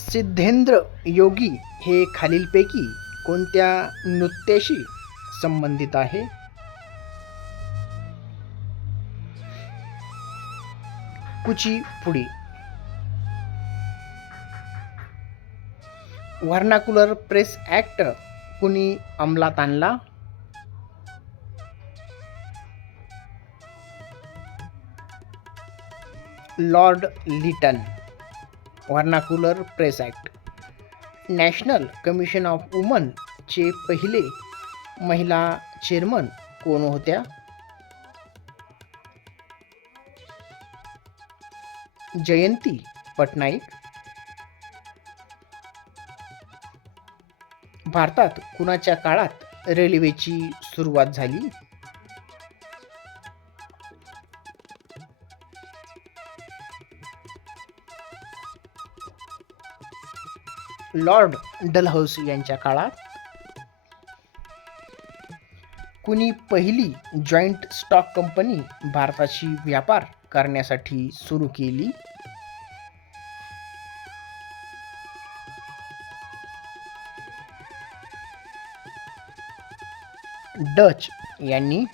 सिद्धेंद्र योगी हे खालीलपैकी कोणत्या नृत्याशी संबंधित आहे? कुचीपुडी. व्हर्नाक्युलर प्रेस ॲक्ट कुणी अंमलात आणला? Lord Lytton. Vernacular press act. National commission of women चे पहिले महिला चेअरमन कोण होत्या? जयंती पटनाईक. भारतात कुणाच्या काळात रेल्वेची सुरुवात झाली? लॉर्ड डलहौसी यांच्या काळात. कुणी पहिली जॉईंट स्टॉक कंपनी भारताशी व्यापार करण्यासाठी सुरू केली? डच यांनी.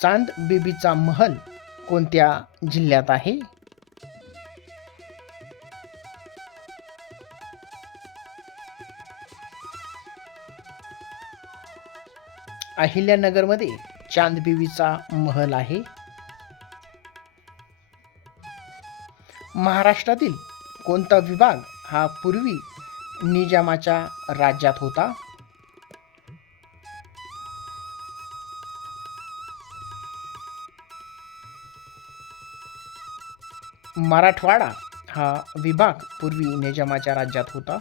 चांद बीबीचा महल कोणत्या जिल्ह्यात आहे? अहिल्यानगरमध्ये चांद बीबीचा महल आहे. महाराष्ट्रातील कोणता विभाग हा पूर्वी निजामाच्या राज्यात होता? मराठवाडा हा विभाग पूर्वी निजामाच्या राज्यात होता.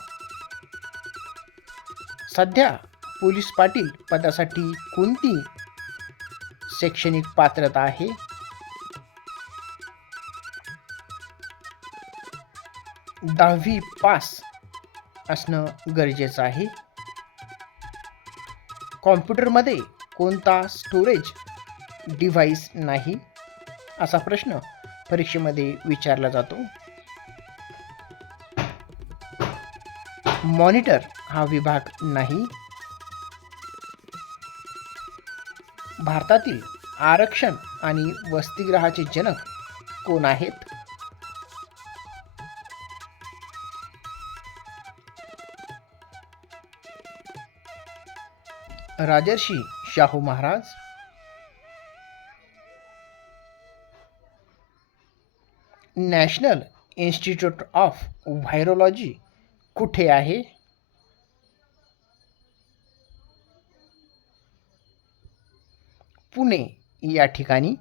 सध्या पोलीस पाटील पदासाठी कोणती शैक्षणिक पात्रता आहे? 10वी पास असणं गरजेचं आहे. कॉम्प्युटरमध्ये कोणता स्टोरेज डिव्हाइस नाही, असा प्रश्न परीक्षेमध्ये विचारला जातो. मॉनिटर हा विभाग नाही. भारतातील आरक्षण आणि वसतिगृहाचे जनक कोण आहेत? Rajarshi Shahu Maharaj. National institute of virology कुठे आहे? पुणे या ठिकाणी.